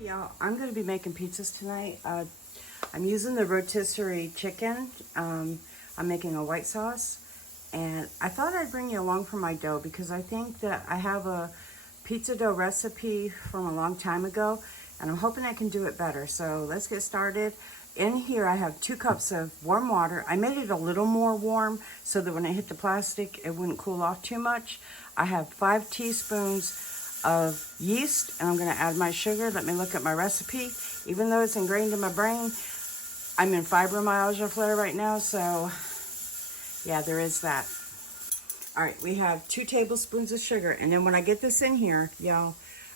Hey y'all, I'm going to be making pizzas tonight. I'm using the rotisserie chicken. I'm making a white sauce, and I thought I'd bring you along for my dough because I think that I have a pizza dough recipe from a long time ago, and I'm hoping I can do it better. So let's get started. In here I have 2 cups of warm water. I made it a little more warm so that when I hit the plastic it wouldn't cool off too much. I have 5 teaspoons of yeast, and I'm going to add my sugar. Let me look at my recipe. Even though it's ingrained in my brain, I'm in fibromyalgia flare right now, so yeah, there is that. All right, we have 2 tablespoons of sugar, and then when I get this in here, y'all,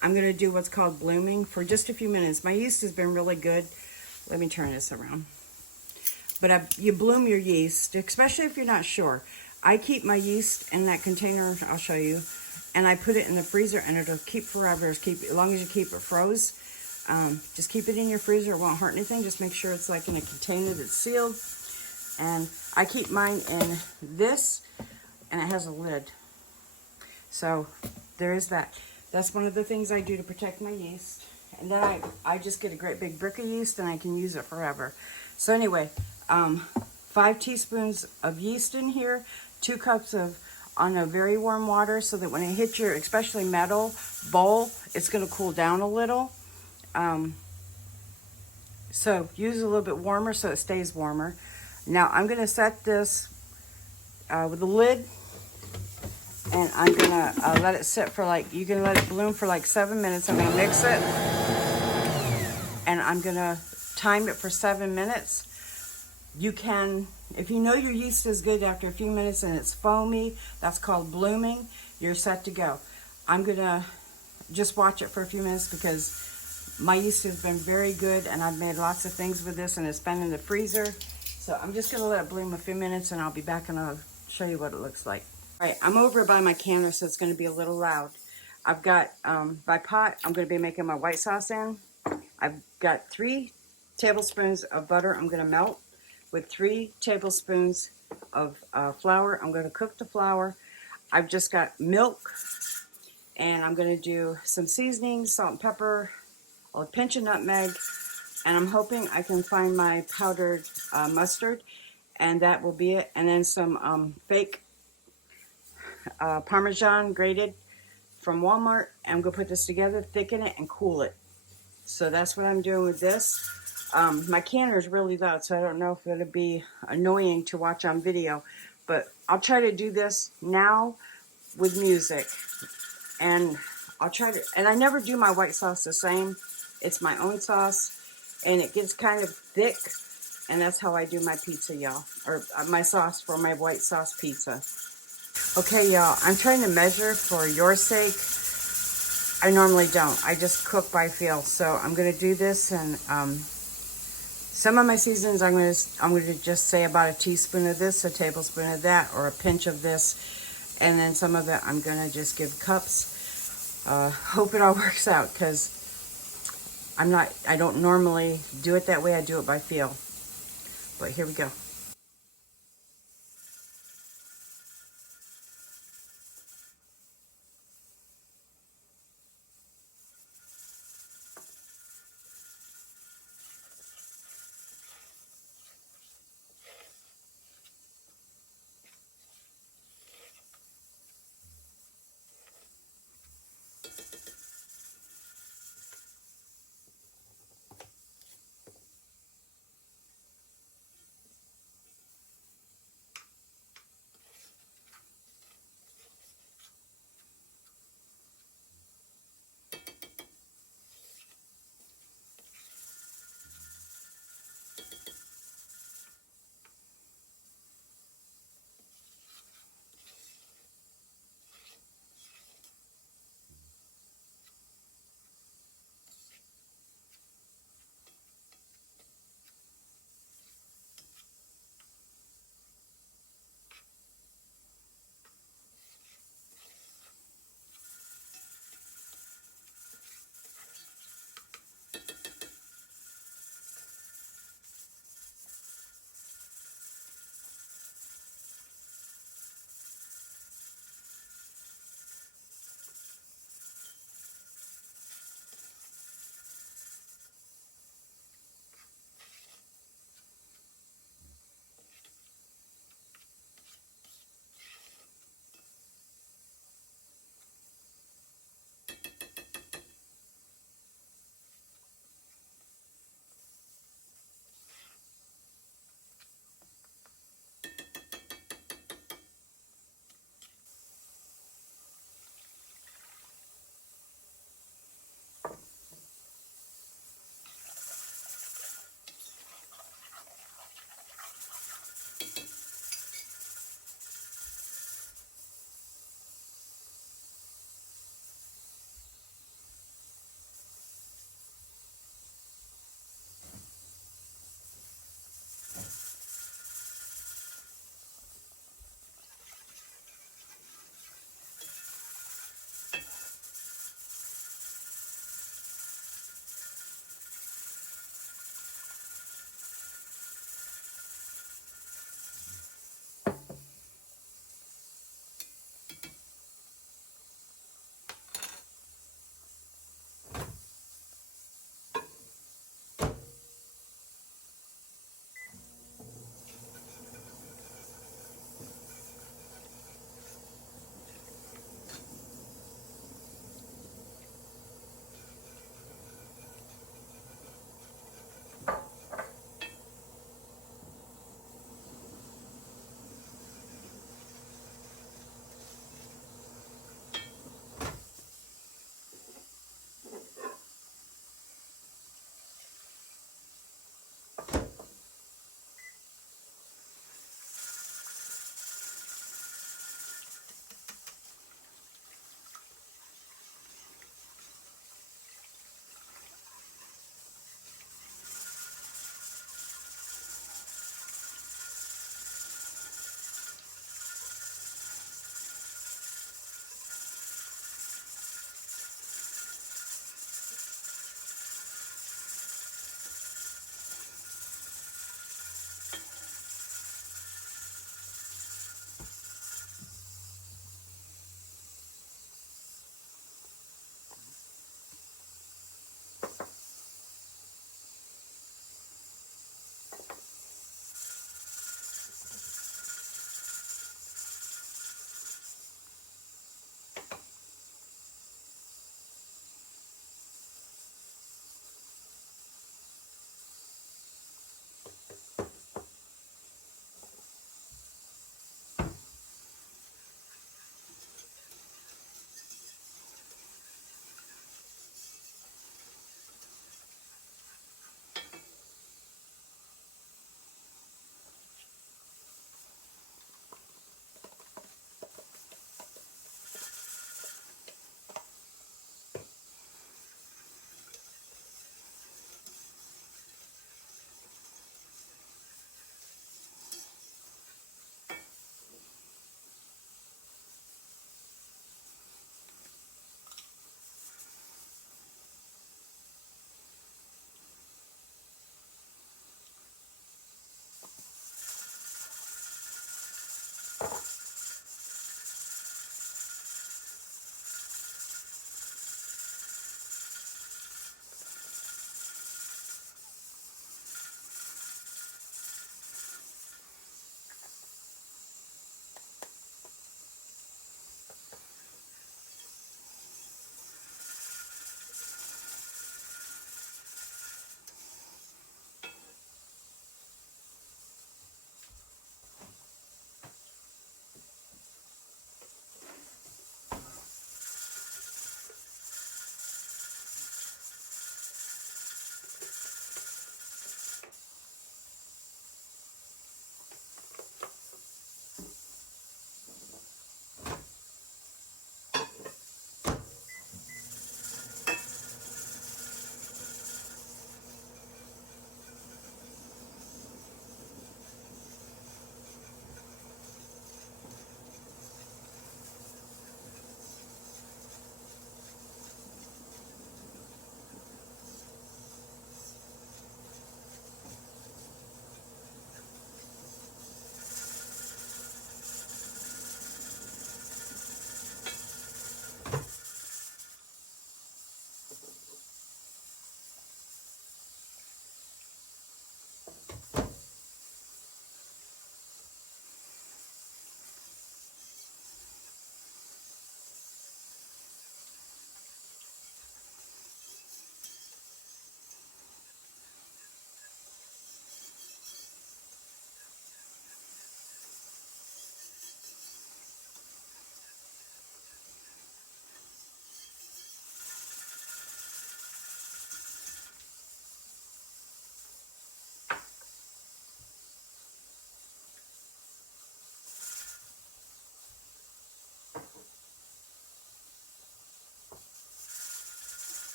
I'm going to do what's called blooming for just a few minutes. My yeast has been really good. Let me turn this around. But you bloom your yeast, especially if you're not sure. I keep my yeast in that container, I'll show you, and I put it in the freezer, and it'll keep forever, as long as you keep it froze. Just keep it in your freezer, it won't hurt anything. Just make sure it's like in a container that's sealed. And I keep mine in this, and it has a lid. So there is that. That's one of the things I do to protect my yeast. And then I just get a great big brick of yeast, and I can use it forever. So anyway, 5 teaspoons of yeast in here, 2 cups of on a very warm water, so that when it hits your, especially metal bowl, it's going to cool down a little. So use a little bit warmer so it stays warmer. Now I'm going to set this with the lid, and I'm going to let it sit for like, you can let it bloom for like 7 minutes. I'm going to mix it, and I'm going to time it for 7 minutes. You can, if you know your yeast is good after a few minutes and it's foamy, that's called blooming, you're set to go. I'm going to just watch it for a few minutes because my yeast has been very good, and I've made lots of things with this, and it's been in the freezer. So I'm just going to let it bloom a few minutes, and I'll be back and I'll show you what it looks like. All right, I'm over by my canner, so it's going to be a little loud. I've got my pot I'm going to be making my white sauce in. I've got 3 tablespoons of butter I'm going to melt with 3 tablespoons of flour. I'm going to cook the flour. I've just got milk, and I'm going to do some seasoning, salt and pepper, a pinch of nutmeg, and I'm hoping I can find my powdered mustard, and that will be it. And then some fake Parmesan grated from Walmart. I'm going to put this together, thicken it, and cool it. So that's what I'm doing with this. My canner is really loud, so I don't know if it'll be annoying to watch on video, but I'll try to do this now with music, and I'll try to, and I never do my white sauce the same. It's my own sauce, and it gets kind of thick, and that's how I do my pizza, y'all, or my sauce for my white sauce pizza. Okay, y'all, I'm trying to measure for your sake. I normally don't. I just cook by feel, so I'm going to do this, and some of my seasonings, I'm going to just say about a teaspoon of this, a tablespoon of that, or a pinch of this, and then some of it I'm going to just give cups. Hope it all works out, because I don't normally do it that way. I do it by feel. But here we go.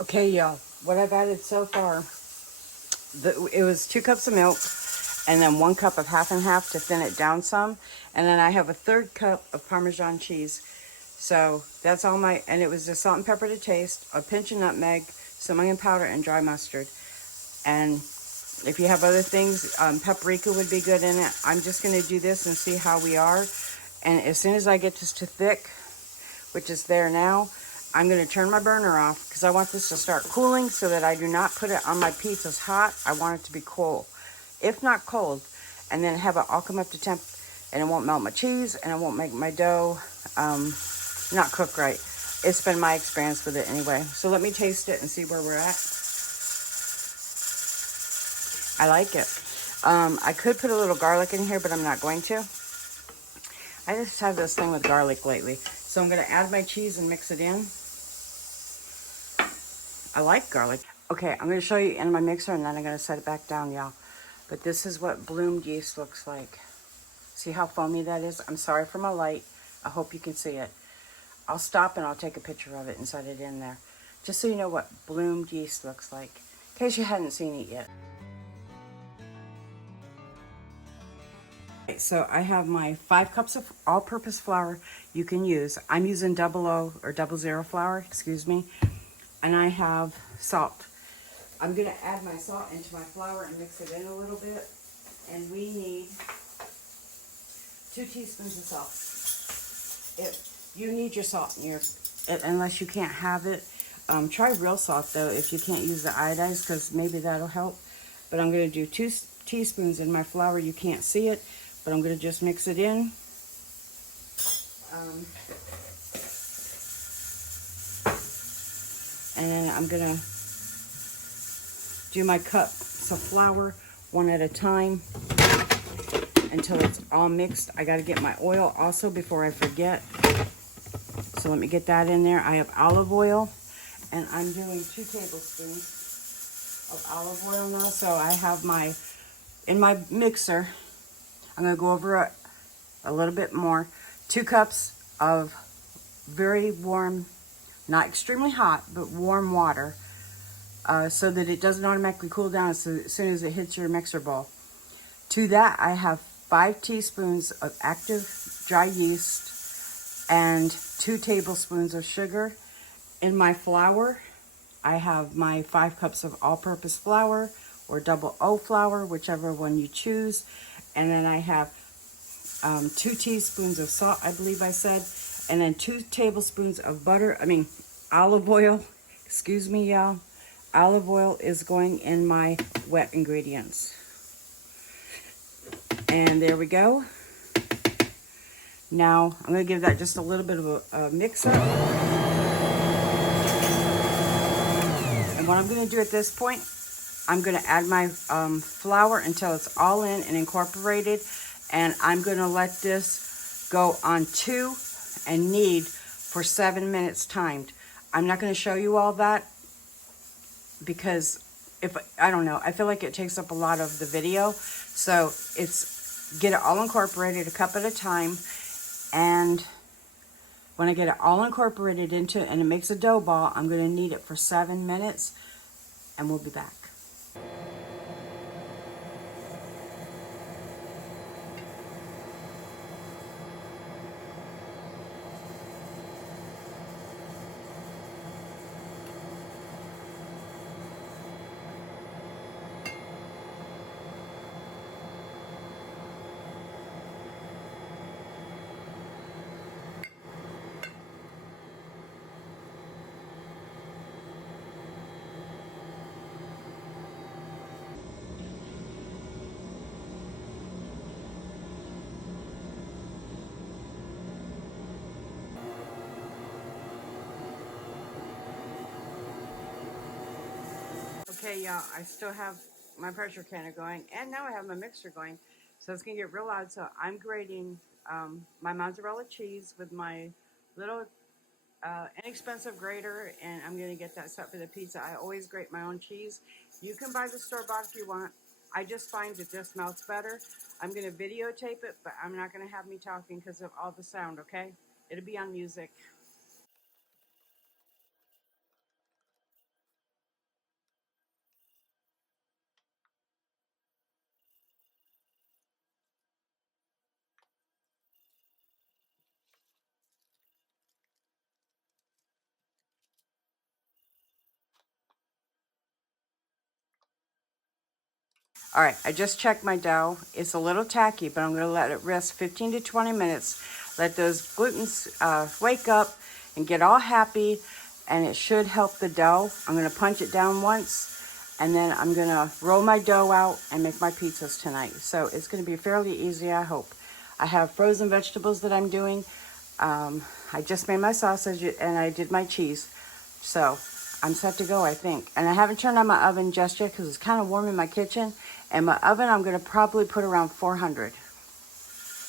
Okay, y'all, what I've added so far, it was 2 cups of milk, and then 1 cup of half and half to thin it down some, and then I have a 1/3 cup of Parmesan cheese. So that's all and it was just salt and pepper to taste, a pinch of nutmeg, some onion powder, and dry mustard. And if you have other things, paprika would be good in it. I'm just going to do this and see how we are. And as soon as I get this to thick, which is there now, I'm going to turn my burner off because I want this to start cooling so that I do not put it on my pizzas hot. I want it to be cool, if not cold, and then have it all come up to temp, and it won't melt my cheese and it won't make my dough not cook right. It's been my experience with it anyway. So let me taste it and see where we're at. I like it. I could put a little garlic in here, but I'm not going to. I just have this thing with garlic lately. So I'm going to add my cheese and mix it in. I like garlic. Okay, I'm going to show you in my mixer, and then I'm going to set it back down, y'all. But this is what bloomed yeast looks like. See how foamy that is? I'm sorry for my light. I hope you can see it. I'll stop and I'll take a picture of it and set it in there. Just so you know what bloomed yeast looks like, in case you hadn't seen it yet. Okay, so I have my 5 cups of all-purpose flour you can use. I'm using 00 or 00 flour, excuse me. And I have salt. I'm going to add my salt into my flour and mix it in a little bit. And we need 2 teaspoons of salt. You need your salt in unless you can't have it. Try real salt though if you can't use the iodized, because maybe that'll help. but I'm going to do 2 teaspoons in my flour. You can't see it, but I'm going to just mix it in. And then I'm going to do my cups of flour one at a time until it's all mixed. I got to get my oil also before I forget. So let me get that in there. I have olive oil, and I'm doing 2 tablespoons of olive oil now. So I have in my mixer, I'm going to go over a little bit more. 2 cups of very warm, not extremely hot, but warm water, so that it doesn't automatically cool down as soon as it hits your mixer bowl. To that, I have 5 teaspoons of active dry yeast and 2 tablespoons of sugar. In my flour, I have my 5 cups of all-purpose flour or double O flour, whichever one you choose. And then I have 2 teaspoons of salt, I believe I said, and then 2 tablespoons of olive oil. Excuse me, y'all. Olive oil is going in my wet ingredients. And there we go. Now, I'm going to give that just a little bit of a mix up. And what I'm going to do at this point, I'm going to add my flour until it's all in and incorporated. And I'm going to let this go on 2 and knead for 7 minutes timed. I'm not going to show you all that because I don't know, I feel like it takes up a lot of the video. So get it all incorporated a cup at a time. And when I get it all incorporated into it and it makes a dough ball, I'm going to knead it for 7 minutes and we'll be back. Okay, y'all, I still have my pressure canner going, and now I have my mixer going, so it's going to get real loud. So I'm grating my mozzarella cheese with my little inexpensive grater, and I'm going to get that set for the pizza. I always grate my own cheese. You can buy the store-bought if you want. I just find that this melts better. I'm going to videotape it, but I'm not going to have me talking because of all the sound, okay? It'll be on music. All right, I just checked my dough. It's a little tacky, but I'm going to let it rest 15 to 20 minutes. Let those glutens wake up and get all happy, and it should help the dough. I'm going to punch it down once, and then I'm going to roll my dough out and make my pizzas tonight. So it's going to be fairly easy, I hope. I have frozen vegetables that I'm doing. I just made my sausage, and I did my cheese. So I'm set to go, I think. And I haven't turned on my oven just yet because it's kind of warm in my kitchen. And my oven, I'm going to probably put around 400. All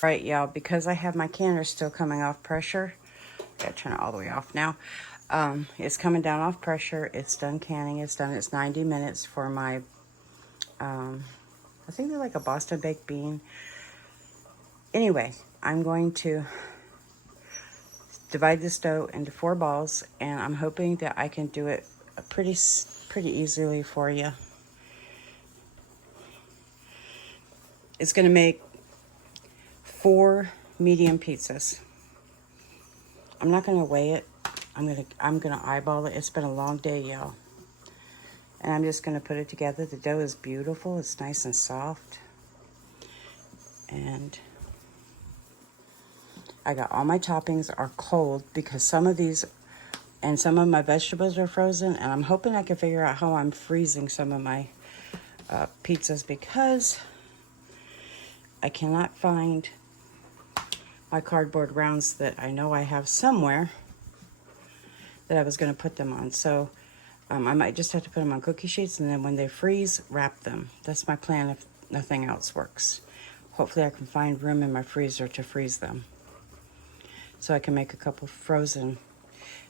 right, y'all, because I have my canner still coming off pressure. Got to turn it all the way off now. It's coming down off pressure. It's done canning. It's done. It's 90 minutes for my, I think they're like a Boston baked bean. Anyway, I'm going to divide this dough into 4 balls, and I'm hoping that I can do it pretty easily for you. It's going to make 4 medium pizzas. I'm not going to weigh it. I'm going to eyeball it. It's been a long day, y'all. And I'm just going to put it together. The dough is beautiful. It's nice and soft. And I got all my toppings are cold because some of these and some of my vegetables are frozen, and I'm hoping I can figure out how I'm freezing some of my pizzas because I cannot find my cardboard rounds that I know I have somewhere that I was going to put them on. So I might just have to put them on cookie sheets, and then when they freeze, wrap them. That's my plan if nothing else works. Hopefully I can find room in my freezer to freeze them, so I can make a couple frozen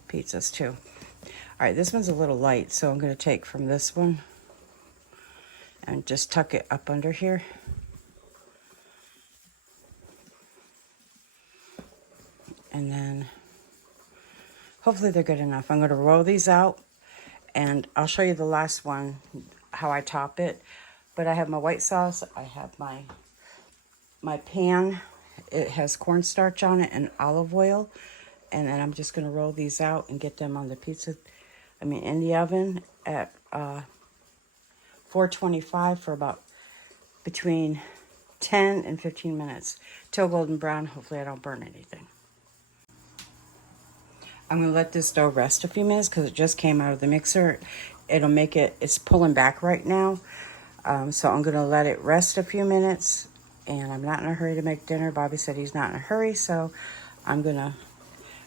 pizzas too. All right, this one's a little light, so I'm going to take from this one and just tuck it up under here. And then hopefully they're good enough. I'm going to roll these out, and I'll show you the last one, how I top it. But I have my white sauce, I have my pan. It has cornstarch on it and olive oil. And then I'm just going to roll these out and get them on the pizza, in the oven at 425 for about between 10 and 15 minutes till golden brown. Hopefully I don't burn anything. I'm going to let this dough rest a few minutes because it just came out of the mixer. It's pulling back right now. So I'm going to let it rest a few minutes, and I'm not in a hurry to make dinner. Bobby said he's not in a hurry, so I'm going to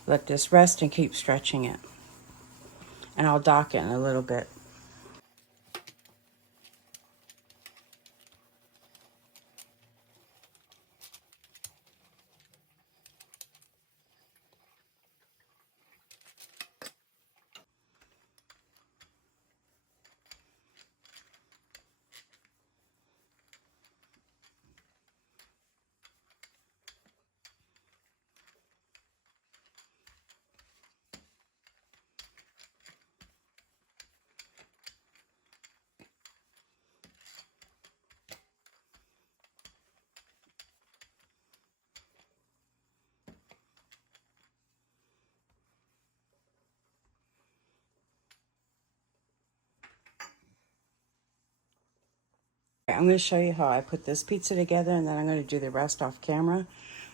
let this rest and keep stretching it. And I'll dock it in a little bit. I'm going to show you how I put this pizza together, and then I'm going to do the rest off camera.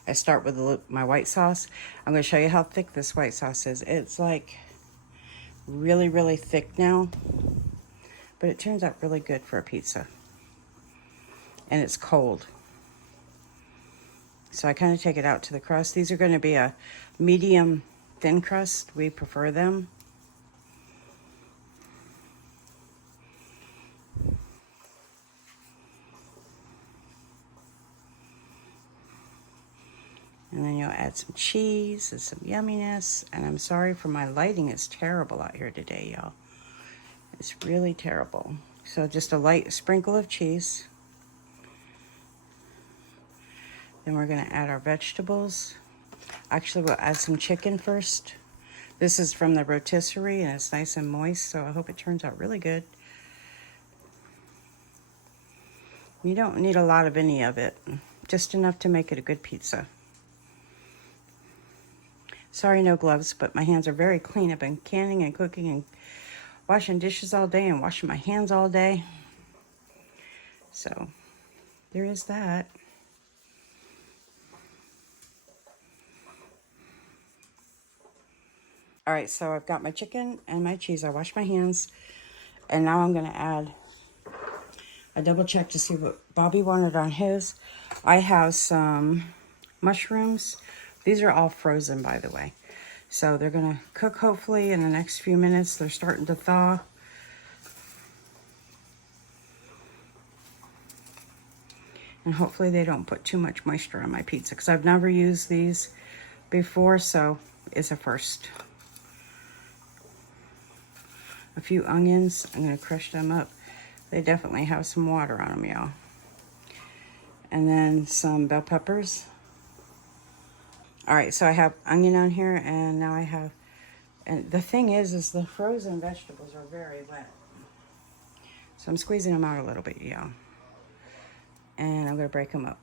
I start with my white sauce. I'm going to show you how thick this white sauce is. It's like really, really thick now, but it turns out really good for a pizza. And it's cold. So I kind of take it out to the crust. These are going to be a medium thin crust. We prefer them. And then you'll add some cheese and some yumminess. And I'm sorry for my lighting. It's terrible out here today, y'all. It's really terrible. So just a light sprinkle of cheese. Then we're going to add our vegetables. Actually, we'll add some chicken first. This is from the rotisserie, and it's nice and moist, so I hope it turns out really good. You don't need a lot of any of it. Just enough to make it a good pizza. Sorry, no gloves, but my hands are very clean. I've been canning and cooking and washing dishes all day and washing my hands all day. So, there is that. All right, so I've got my chicken and my cheese. I washed my hands. And now I'm going to add a double check to see what Bobby wanted on his. I have some mushrooms. These are all frozen, by the way. So they're going to cook hopefully in the next few minutes. They're starting to thaw. And hopefully they don't put too much moisture on my pizza, because I've never used these before, so it's a first. A few onions. I'm going to crush them up. They definitely have some water on them, y'all. And then some bell peppers. All right, so I have onion on here, and now I have, and the thing is the frozen vegetables are very wet. So I'm squeezing them out a little bit, y'all. And I'm going to break them up.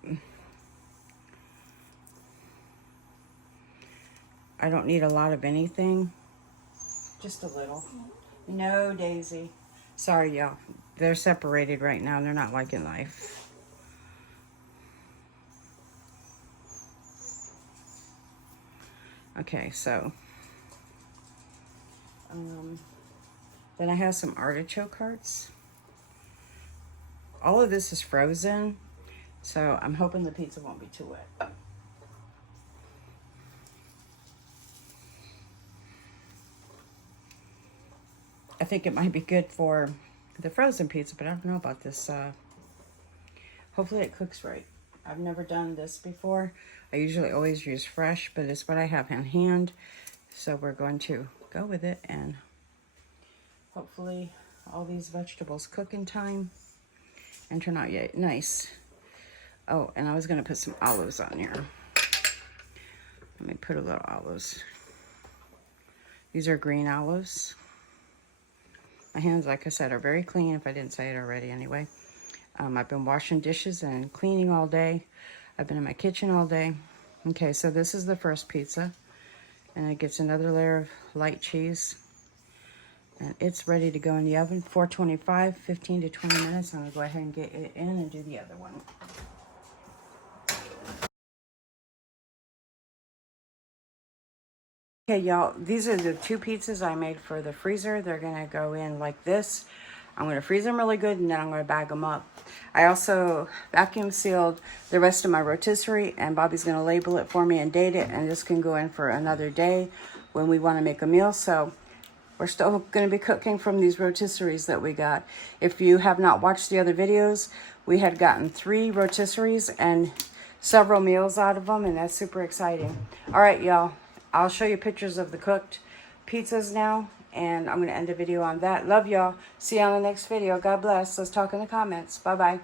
I don't need a lot of anything. Just a little. No, Daisy. Sorry, y'all. They're separated right now. They're not liking life. Okay, so then I have some artichoke hearts. all of this is frozen, so I'm hoping the pizza won't be too wet. I think it might be good for the frozen pizza, but I don't know about this. Hopefully it cooks right. I've never done this before. I usually always use fresh, but it's what I have in hand. So we're going to go with it, and hopefully all these vegetables cook in time and turn out nice. Oh, and I was gonna put some olives on here. Let me put a little olives. These are green olives. My hands, like I said, are very clean, if I didn't say it already anyway. I've been washing dishes and cleaning all day. I've been in my kitchen all day. Okay, so this is the first pizza. And it gets another layer of light cheese. And it's ready to go in the oven, 425, 15 to 20 minutes. I'm gonna go ahead and get it in and do the other one. Okay, y'all, these are the two pizzas I made for the freezer. They're gonna go in like this. I'm gonna freeze them really good, and then I'm gonna bag them up. I also vacuum sealed the rest of my rotisserie, and Bobby's gonna label it for me and date it, and this can go in for another day when we wanna make a meal. So we're still gonna be cooking from these rotisseries that we got. If you have not watched the other videos, we had gotten 3 rotisseries and several meals out of them, and that's super exciting. All right, y'all. I'll show you pictures of the cooked pizzas now, and I'm going to end the video on that. Love y'all. See you on the next video. God bless. Let's talk in the comments. Bye-bye.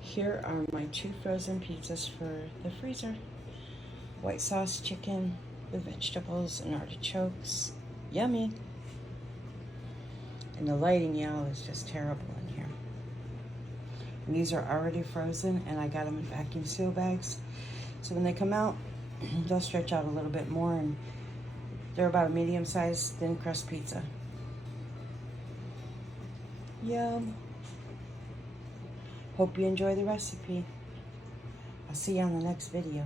Here are my 2 frozen pizzas for the freezer. White sauce chicken with vegetables and artichokes. Yummy. And the lighting, y'all, is just terrible in here. And these are already frozen, and I got them in vacuum seal bags. So when they come out, they'll stretch out a little bit more, and they're about a medium-sized thin crust pizza. Yum. Hope you enjoy the recipe. I'll see you on the next video.